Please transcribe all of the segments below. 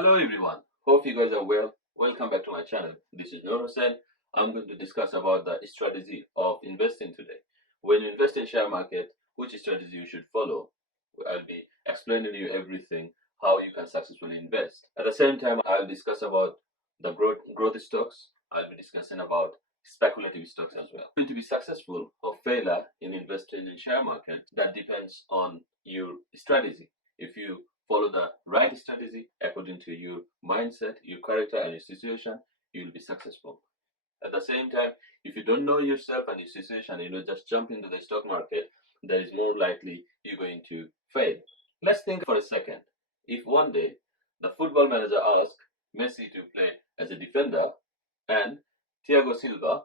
Hello everyone, hope you guys are well. Welcome back to my channel. This is Nur Hussain. I'm going to discuss about the strategy of investing today. When you invest in share market, which strategy you should follow. I'll be explaining to you everything, how you can successfully invest. At the same time, I'll discuss about the growth stocks. I'll be discussing about speculative stocks as well. To be successful or failure in investing in share market, that depends on your strategy. If you follow the right strategy according to your mindset, your character, and your situation, you will be successful. At the same time, if you don't know yourself and your situation, just jump into the stock market, that is more likely you're going to fail. Let's think for a second. If one day the football manager asks Messi to play as a defender and Thiago Silva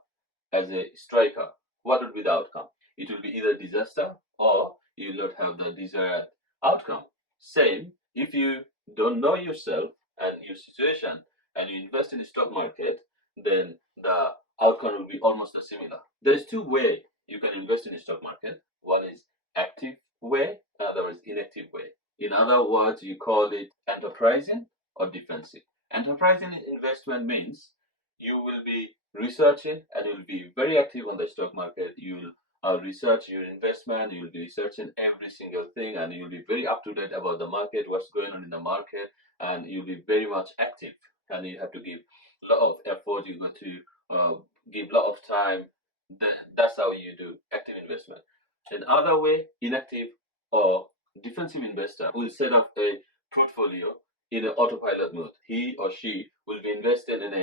as a striker, what would be the outcome? It will be either disaster or you will not have the desired outcome. Same, if you don't know yourself and your situation and you invest in the stock market, then the outcome will be almost similar. There's two ways you can invest in the stock market. One is active way, another is inactive way. In other words, you call it enterprising or defensive. Enterprising investment means you will be researching and you'll be very active on the stock market. You'll research your investment, you'll be researching every single thing, and you'll be very up to date about the market, what's going on in the market, and you'll be very much active. And you have to give a lot of effort, you got to give a lot of time. That's how you do active investment. Another way, inactive or defensive investor will set up a portfolio in an autopilot mode. He or she will be invested in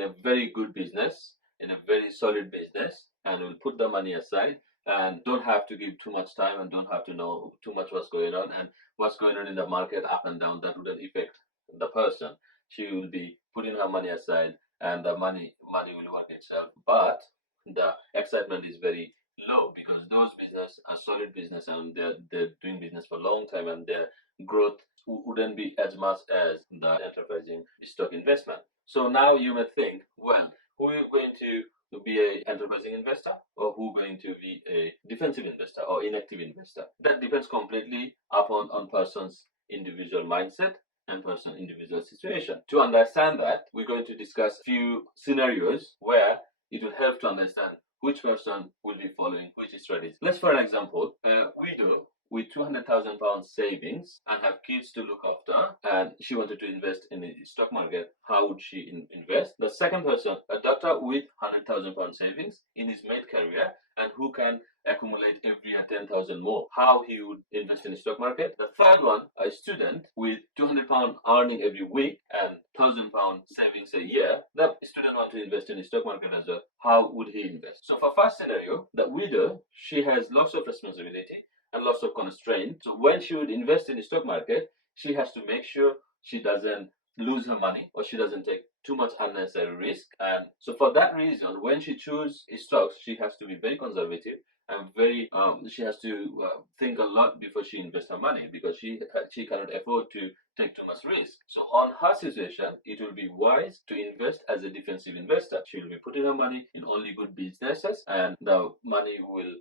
a very good business, in a very solid business, and will put the money aside and don't have to give too much time and don't have to know too much what's going on and what's going on in the market up and down. That wouldn't affect the person. She will be putting her money aside and the money will work itself. But the excitement is very low because those business are solid business and they're doing business for a long time and their growth wouldn't be as much as the enterprising stock investment. So now you may think, well, who is going to be a enterprising investor or who going to be a defensive investor or inactive investor? That depends completely upon on person's individual mindset and personal individual situation. To understand that, we're going to discuss a few scenarios where it will help to understand which person will be following which strategy. Let's, for an example, a widow with £200,000 savings and have kids to look after, and she wanted to invest in the stock market. How would she invest? The second person, a doctor with £100,000 savings in his maid career and who can accumulate every year 10,000 more. How he would invest in the stock market. The third one, a student with £200 earning every week and £1,000 savings a year. The student want to invest in the stock market as well. How would he invest? So for first scenario, the widow, she has lots of responsibility and lots of constraints. So when she would invest in the stock market, she has to make sure she doesn't lose her money or she doesn't take too much unnecessary risk. And so for that reason, when she chooses stocks, she has to be very conservative and very she has to think a lot before she invests her money because she cannot afford to take too much risk. So on her situation, it will be wise to invest as a defensive investor. She will be putting her money in only good businesses and the money will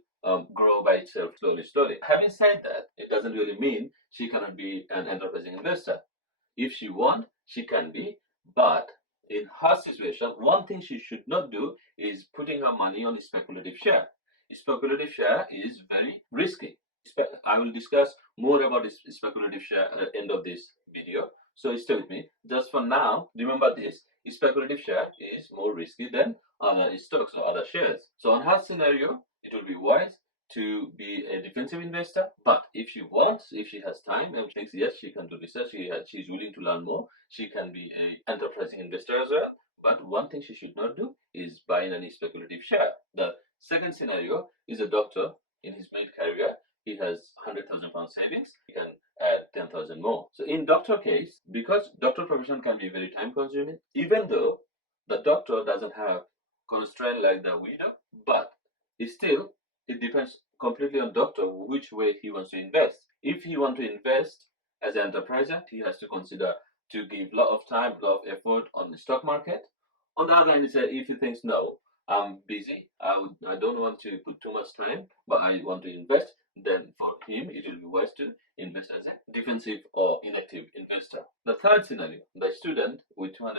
grow by itself slowly. Having said that, it doesn't really mean she cannot be an enterprising investor. If she wants, she can be, but in her situation, one thing she should not do is putting her money on a speculative share. A speculative share is very risky. I will discuss more about this speculative share at the end of this video. So stay with me. Just for now, remember this. A speculative share is more risky than other stocks or other shares. So on her scenario, it will be wise to be a defensive investor. But if she wants, if she has time and thinks yes, she can do research, she's willing to learn more, she can be an enterprising investor as well. But one thing she should not do is buy any speculative share. The second scenario is a doctor in his maid career. He has £100,000 savings. He can add 10,000 more. So in doctor case, because doctor profession can be very time consuming, even though the doctor doesn't have constraint like the widow, but still it depends completely on doctor which way he wants to invest. If he wants to invest as an enterpriser, he has to consider to give a lot of time, a lot of effort on the stock market. On the other hand, if he thinks no, I'm busy, I don't want to put too much time, but I want to invest, then for him it will be wise to invest as a defensive or inactive investor. The third scenario, the student with £200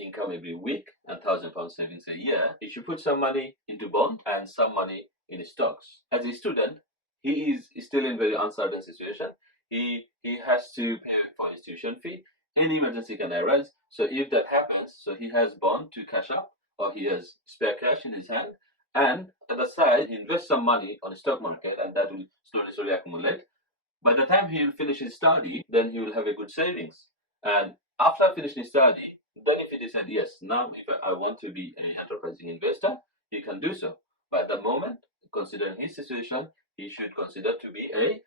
income every week and £1,000 savings a year, he should put some money into bond and some money in stocks. As a student, he is still in very uncertain situation. He has to pay for his tuition fee. Any emergency can arise. So if that happens, so he has bond to cash up, or he has spare cash in his hand, and at the side he invests some money on the stock market, and that will slowly accumulate. By the time he will finish his study, then he will have a good savings. And after finishing his study, then if he decides, yes, now if I want to be an enterprising investor, he can do so. But at the moment, considering his situation, he should consider to be a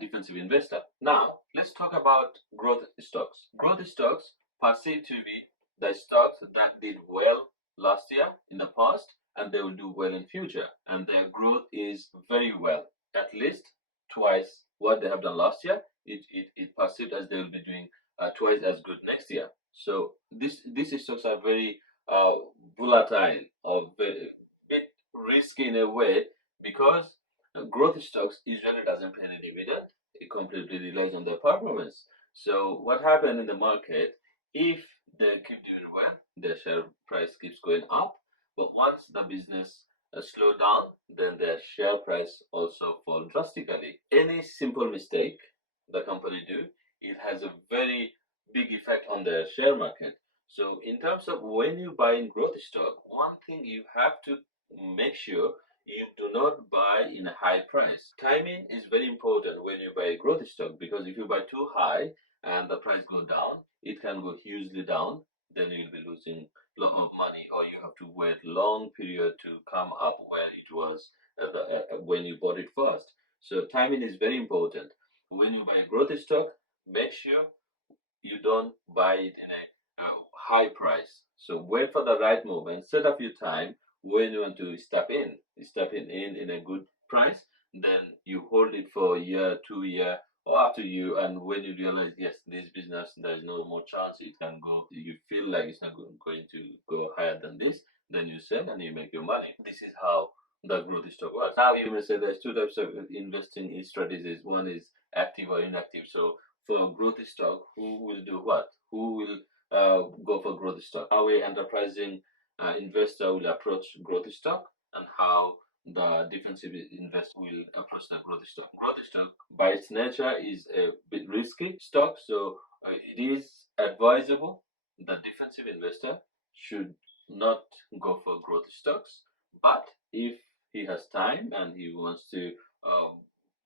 defensive investor. Now, let's talk about growth stocks. Growth stocks perceived to be the stocks that did well last year in the past, and they will do well in future, and their growth is very well, at least twice what they have done last year. It perceived as they will be doing twice as good next year. So these stocks are very uh, volatile or very bit risky in a way, because growth stocks usually doesn't pay any dividend. It completely relies on their performance. So what happened in the market, if they keep doing well, their share price keeps going up. But once the business slow down, then their share price also fall drastically. Any simple mistake the company do, it has a very big effect on the share market. So in terms of when you buy in growth stock, one thing you have to make sure you do not buy in a high price. Timing is very important when you buy a growth stock, because if you buy too high and the price go down, it can go hugely down. Then you'll be losing a lot of money, or you have to wait long period to come up where it was when you bought it first. So timing is very important. When you buy growth stock, make sure you don't buy it in a high price. So wait for the right moment, set up your time when you want to step in a good price. Then you hold it for a year, 2 year, or after you, and when you realize, yes, this business, there's no more chance it can go, you feel like it's not going to go higher than this, then you sell and you make your money. This is how the growth stock works. Now you may say there's two types of investing in strategies. One is active or inactive. So for growth stock, who will do what? Who will go for growth stock? How a enterprising investor will approach growth stock, and how the defensive investor will approach the growth stock. Growth stock, by its nature, is a bit risky stock, so it is advisable the defensive investor should not go for growth stocks. But if he has time and he wants to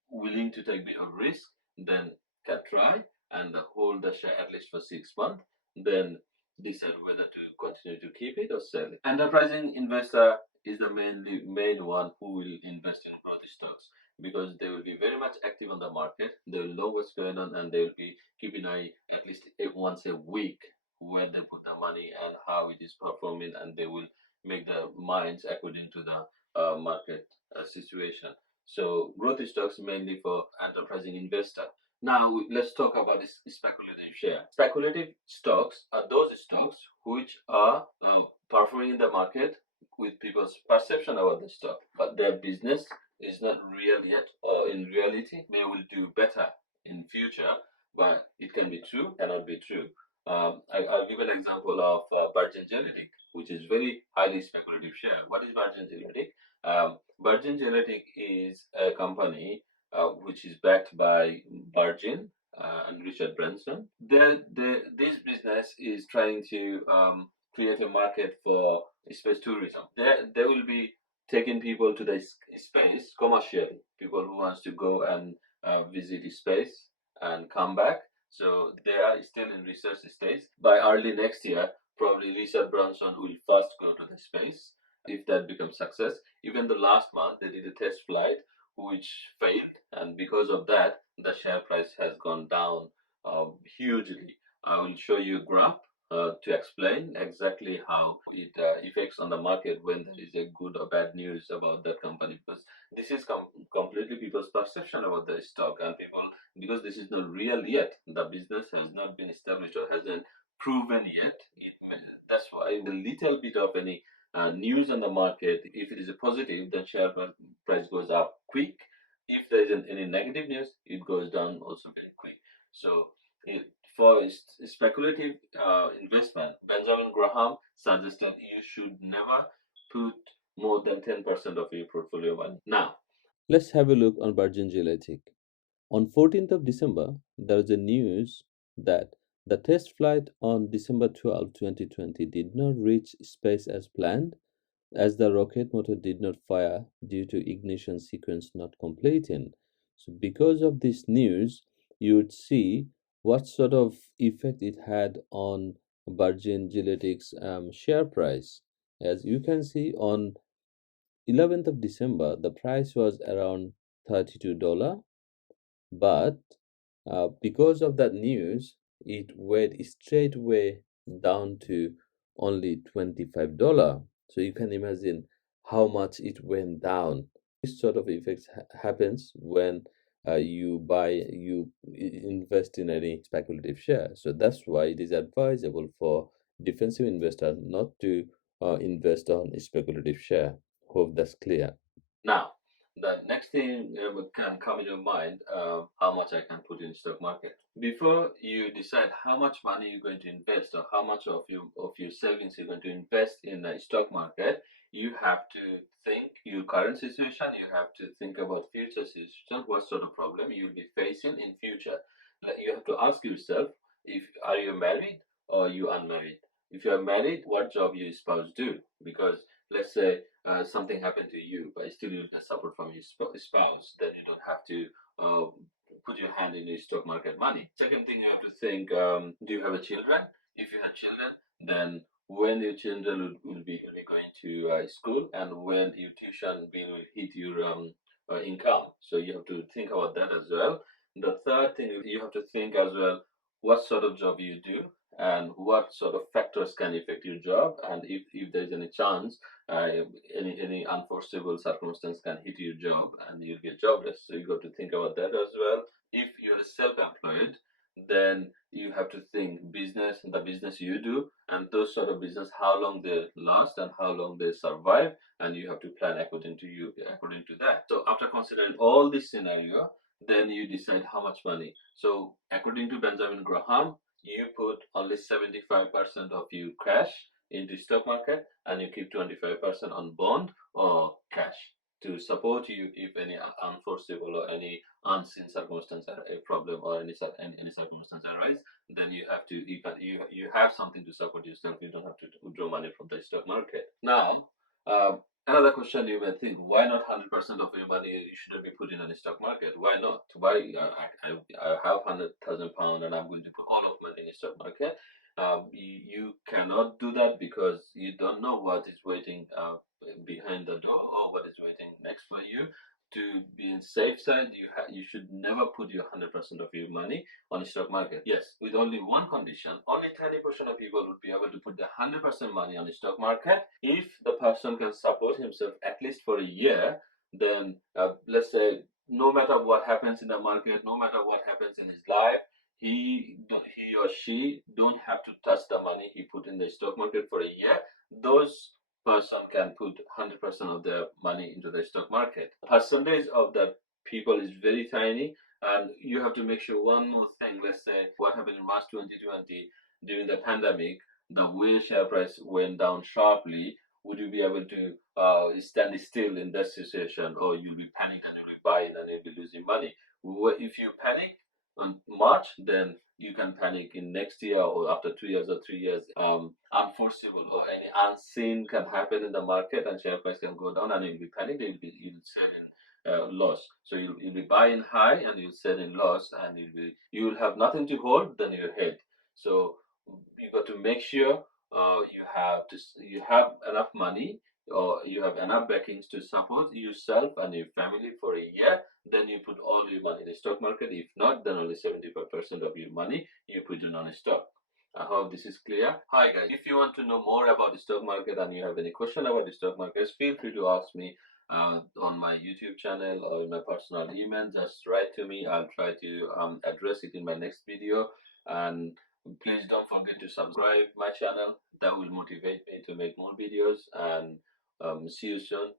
willing to take a bit of risk, then can try and hold the share at least for 6 months, then decide whether to continue to keep it or sell it. Enterprising investor is the main one who will invest in growth stocks, because they will be very much active on the market. They will know what's going on, and they will be keeping an eye at least once a week where they put the money and how it is performing, and they will make the minds according to the market situation. So growth stocks mainly for enterprising investor. Now let's talk about this speculative share. Speculative stocks are those stocks which are performing in the market with people's perception about the stock, but their business is not real yet, or in reality they will do better in future. But it can be true, cannot be true. I'll give an example of Virgin Genetic, which is very highly speculative share. What is Virgin Genetic? Virgin Genetic is a company which is backed by Virgin and Richard Branson. This business is trying to create a market for space tourism. They will be taking people to the space commercially. People who wants to go and visit space and come back. So they are still in research stage. By early next year, probably Richard Branson will first go to the space. If that becomes success, even the last month they did a test flight which failed, and because of that, the share price has gone down hugely. I will show you a graph to explain exactly how it affects on the market when there is a good or bad news about that company, because this is completely people's perception about the stock, and people, because this is not real yet, the business has not been established or hasn't proven yet. That's why the little bit of any news on the market, if it is a positive, then share price goes up quick, If there isn't any negative news, it goes down also very quick. So it, for speculative investment, Benjamin Graham suggested you should never put more than 10% of your portfolio money. Now, let's have a look on Virgin Galactic. On 14th of December, there was a news that the test flight on December 12, 2020 did not reach space as planned, as the rocket motor did not fire due to ignition sequence not completing. So, because of this news, you would see what sort of effect it had on Virgin Galactic's share price. As you can see, on 11th of December, the price was around $32, but because of that news, it went straightway down to only $25. So you can imagine how much it went down. This sort of effects happens when you invest in any speculative share. So that's why it is advisable for defensive investors not to invest on a speculative share. Hope that's clear. Now, the next thing can come in your mind, how much I can put in stock market. Before you decide how much money you're going to invest or how much of your savings you're going to invest in the stock market, you have to think your current situation. You have to think about future situation. What sort of problem you'll be facing in future. Like, you have to ask yourself, if are you married or you unmarried. If you are married, what job your spouse do? Because let's say something happened to you, but still you get support from your spouse, then you don't have to uh, put your hand in your stock market money. Second thing you have to think, do you have a children? If you have children, then when your children will be going to school and when your tuition bill will hit your income. So you have to think about that as well. The third thing you have to think as well, what sort of job you do and what sort of factors can affect your job, and if there's any chance uh, any unforeseeable circumstance can hit your job and you'll get jobless. So you got to think about that as well. If you're self-employed, then you have to think the business you do, and those sort of business, how long they last and how long they survive, and you have to plan according to that. So after considering all this scenario, then you decide how much money. So according to Benjamin Graham, you put only 75% of your cash into stock market and you keep 25% on bond or cash to support you if any unforeseeable or any unseen circumstance a problem or any circumstance arise. Then you have to you have something to support yourself. You don't have to withdraw money from the stock market. Now, another question you may think, why not 100% of your money you shouldn't be putting on the stock market? Why not? Why I have £100,000 and I'm going to put all of money in the stock market? You cannot do that because you don't know what is waiting behind the door or what is waiting next for you. To be in safe side, you should never put your 100% of your money on the stock market. Yes, with only one condition, only 30% of people would be able to put the 100% money on the stock market if the person can support himself at least for a year. Then let's say no matter what happens in the market, no matter what happens in his life, he or she don't have to touch the money he put in the stock market for a year. Those person can put 100% of their money into the stock market. Percentage of the people is very tiny, and you have to make sure one more thing. Let's say what happened in March 2020 during the pandemic, the way share price went down sharply. Would you be able to stand still in that situation, or you'll be panicked and you'll be buying and you'll be losing money? If you panic on March, then you can panic in next year or after 2 years or 3 years. Unforeseeable or any unseen can happen in the market, and share price can go down, and you'll be panicked. You'll sell in loss. So you'll be buying high and you'll sell in loss, and you'll have nothing to hold than your head. So you got to make sure you have enough money or you have enough backings to support yourself and your family for a year. Then you put all your money in the stock market. If not, then only 75% of your money you put in on a stock. I hope this is clear. Hi guys, if you want to know more about the stock market and you have any question about the stock market, feel free to ask me on my YouTube channel or in my personal email. Just write to me. I'll try to address it in my next video. And please don't forget to subscribe my channel. That will motivate me to make more videos. And see you soon.